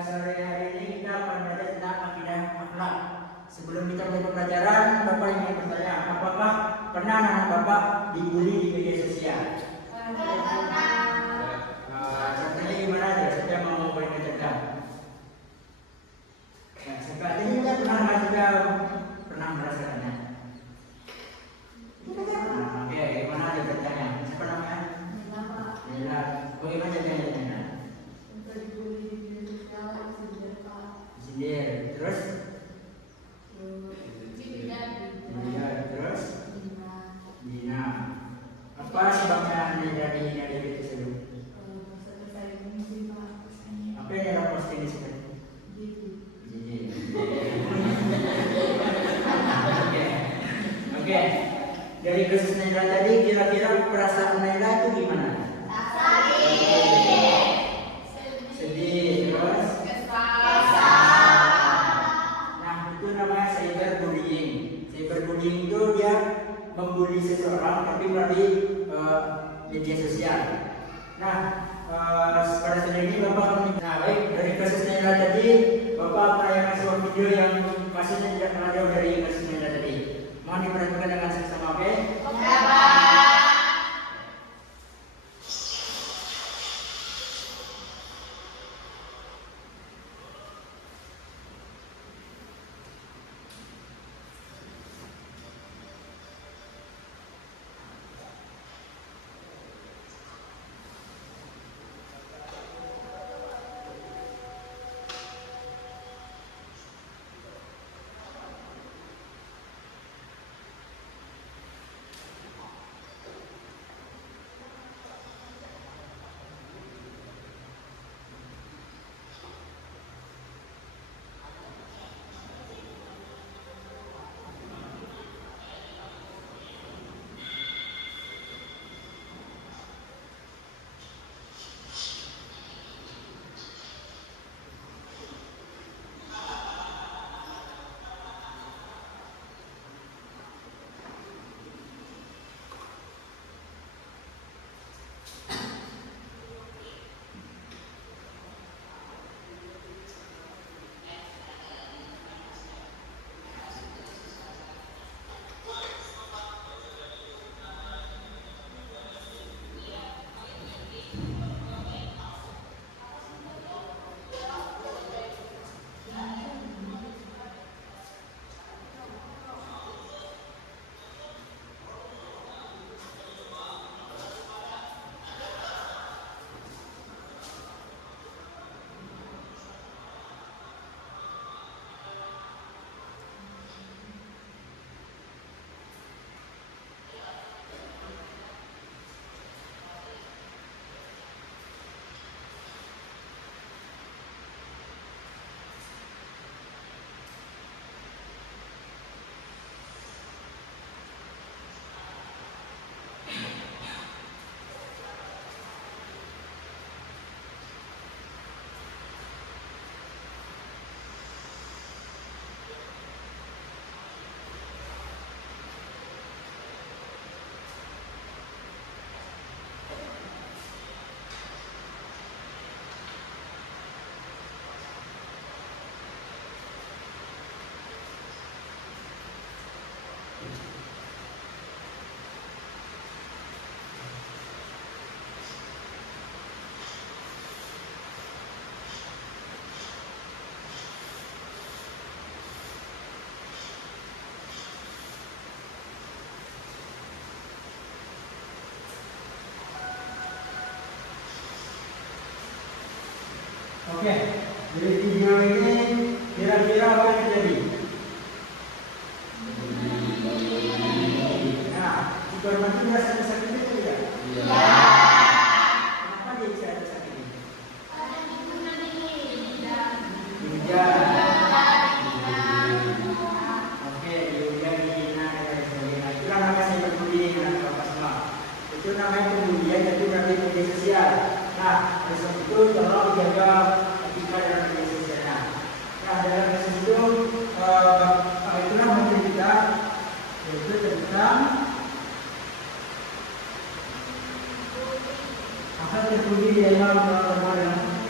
sore hari ini kita akan belajar tentang akidah akhlak. Sebelum kita mulai pembelajaran, Bapak ingin bertanya, apakah pernah anak Bapak dibully di media sosial? Contohnya gimana aja? Saya mau paling mencegah. Nah, seperti ini kita pernah merasakannya. Oke, gimana aja bertanya? Siapa namanya? Nila. Bagaimana caranya? Sindir. Terus? Terus? Dina. Apa sebabnya Anda jadi itu tersebut? Apa yang Anda posting di sini? Oke. Dari kasus Naila tadi, kira-kira perasaan Naila itu gimana? Sedih, terus? Nah, itu namanya cyberbullying. Cyberbullying itu dia membuli seseorang tapi melalui media sosial. Nah, pada saat ini Bapak baik, dari kasus Naila tadi, Bapak menayangkan sebuah video yang kasusnya tidak pernah jauh dari kasus Naila tadi. Mohon diperhatikan dengan seksama, oke? Oke, dari video ini kira-kira apa yang terjadi? Nah, si korban itu merasa tersakiti atau tidak? Iya. Kenapa dia bisa tersakiti? Oke, dihujat, dihina dan sebagainya. Itulah namanya cyberbullying dan semua. Itu namanya pembulian jadi melalui media sosial. Nah, oleh sebab itu tolong jaga etika dalam media sosialnya. Nah, dalam kasus itu itulah materi kita, yaitu tentang apa yang terjadi di dalam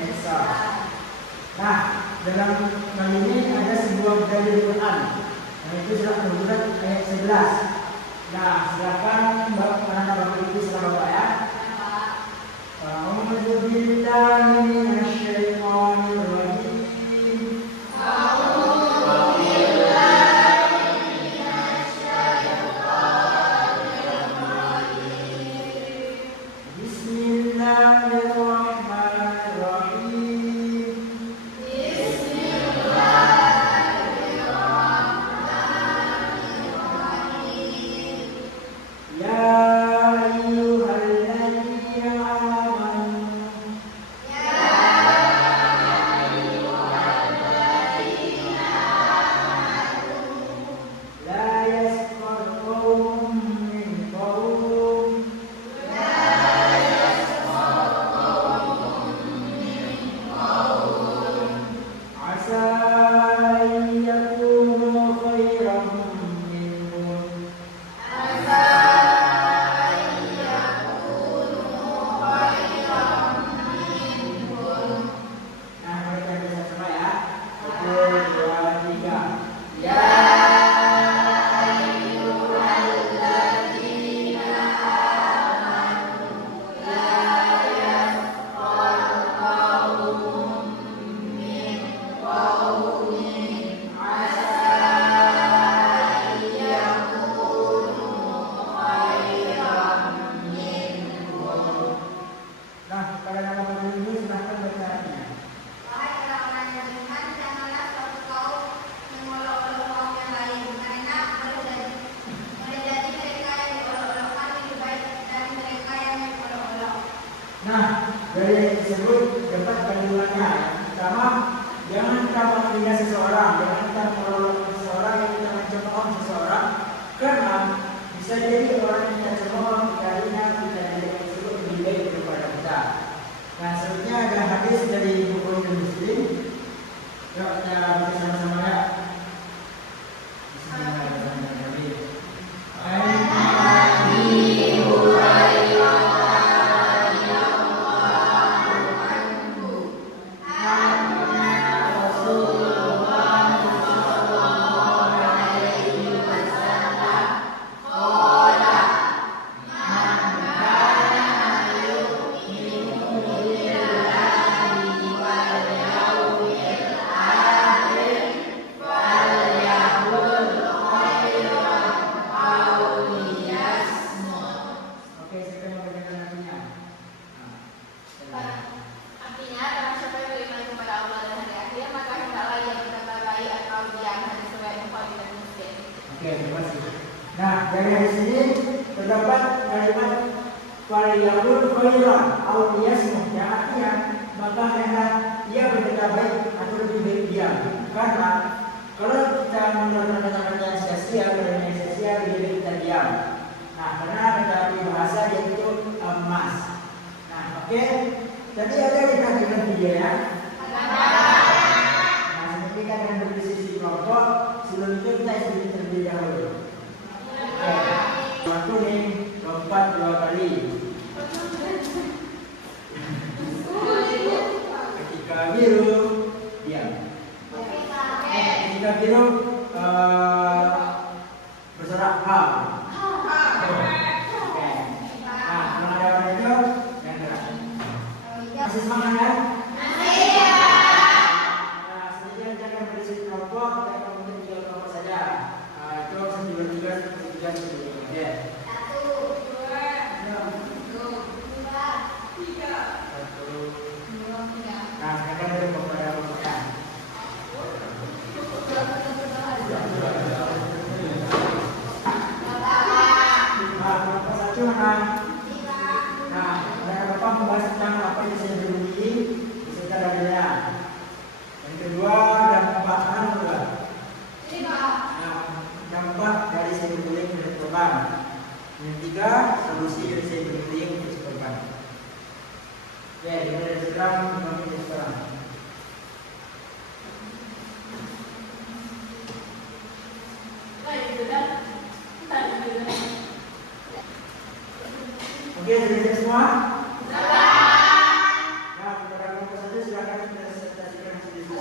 medsos. Nah, dalam kali ini ada sebuah dalil Quran, yaitu surat Al-Hujurat ayat 11. Nah, silakan anak-anak Bapak Ibu selamat ya. A'udzu billahi minasyaitonir rajim. Oke, sudah semua? Nah, kepada kelompok satu silakan presentasikan hasil diskusi.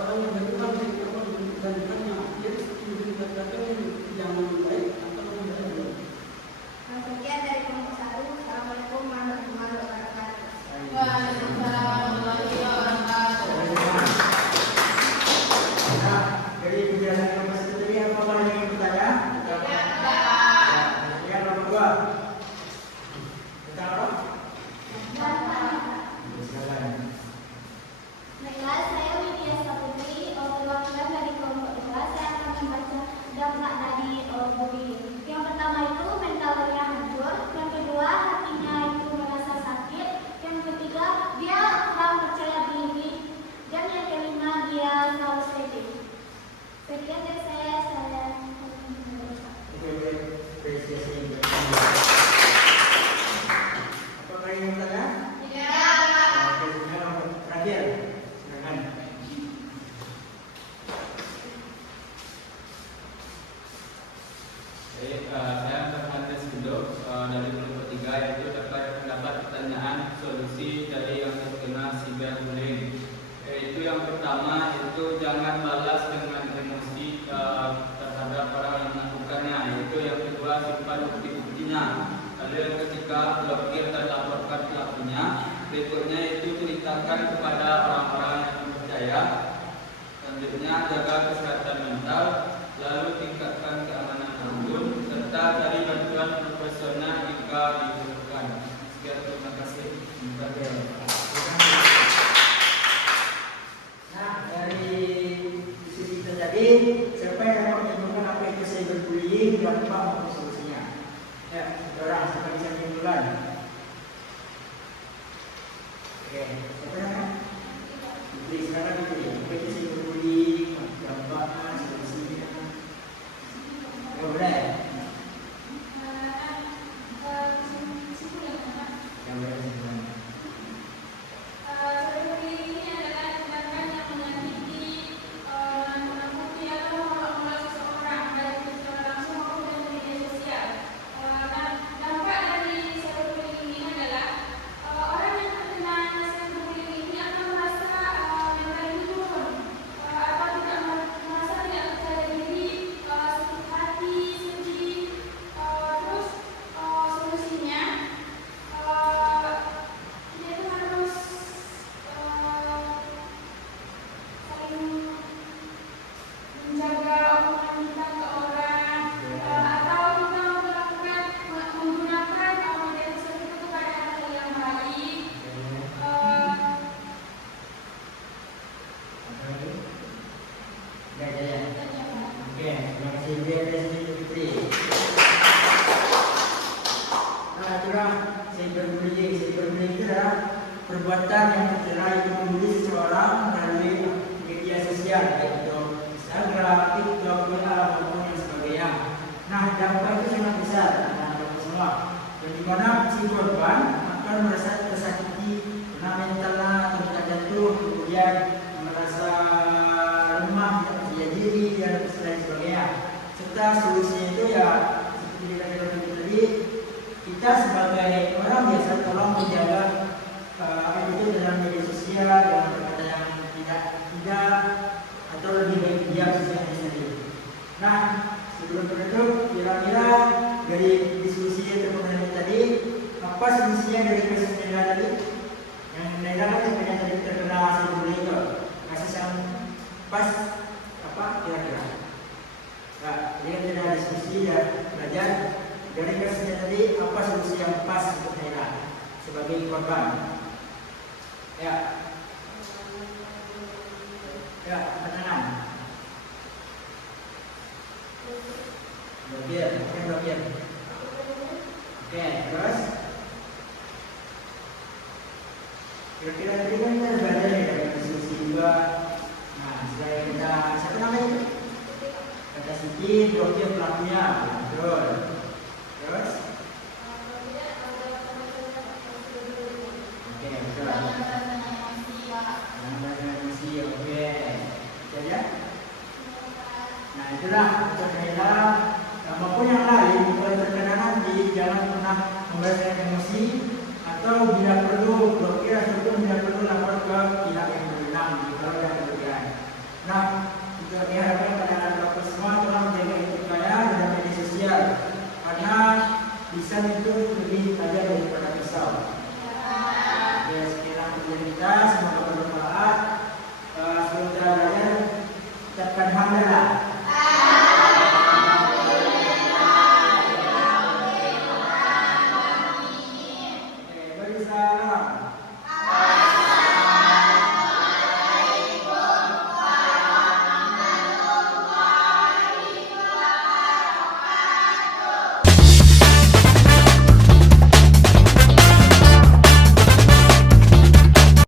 orang yang bertukar dan bukannya dia dikatakan yang baik atau yang baik. Sekian dari kelompok 1. Assalamualaikum warahmatullahi wabarakatuh. Waalaikumsalam warahmatullahi wabarakatuh. Nah, dari penjelasan kelompok 1 tadi apa yang ingin bertanya? Yang nomor 2. Tentang apa? Silakan. Baiklah, saya Widya Saputri, perwakilan dari kelompok 2. Saya akan membaca dampak dari bullying. Yang pertama itu mentalnya hancur, yang kedua hatinya itu merasa sakit, yang ketiga dia kurang percaya diri, dan yang kelima dia selalu sedih. Sekian dari saya Apakah ingin bertanya? Terakhir, silakan. Saya Fernandes Bindo dari kelompok 3, yaitu terdapat pertanyaan solusi dari yang terkena cyberbullying. Yaitu yang pertama itu jangan balas dengan emosi terhadap orang yang melakukannya. Yaitu yang kedua simpan bukti-buktinya. Lalu yang ketiga blokir dan laporkan pelakunya. Berikutnya itu ceritakan kepada orang-orang yang percaya. Selanjutnya jaga kesehatan mental. Lalu tingkatkan keamanan akun serta cari bantuan profesional jika dibutuhkan. Sekian, terima kasih. Nah, dari diskusi kita tadi, siapa yang dapat menyimpulkan apa itu cyberbullying dan apa solusinya? Ya, orang siapa bisa menyimpulkan? Oke, siapa yang? Putri, silakan Putri. Apa itu cyberbullying? Dampaknya, solusinya? Ya, boleh. Ya, boleh simpulan. Perbuatan yang tercela itu membuli seseorang melalui media sosial, baik itu Instagram, TikTok, WA, maupun yang sebagainya. Nah, dampak itu sangat besar terhadap semua. Yang dimana si korban akan merasa tersakiti, kena mentalnya atau tidak jatuh, kemudian merasa lemah, tidak percaya diri dan lain sebagainya. Serta solusinya itu ya seperti dikatakan tadi, kita sebagai orang biasa tolong menjaga itu dalam media sosial, dalam kata yang tidak atau lebih baik diam sosialnya sendiri. Nah, sebelum penutup, kira-kira dari diskusi yang terpenuhi tadi, apa solusinya dari kasus Naila tadi? Yang Naila kan tadi terkena cyberbullying itu, kasus yang pas apa kira-kira? Nah, jadi kan tidak ada diskusi dan belajar dari kasusnya tadi, apa solusi yang pas untuk Naila sebagai korban? Ya, pertanyaan. Blokir. Oke, terus kira-kira tadi kan kita belajar ya dari diskusi juga. Nah, selain kita siapa namanya? Kata Siti, blokir pelakunya.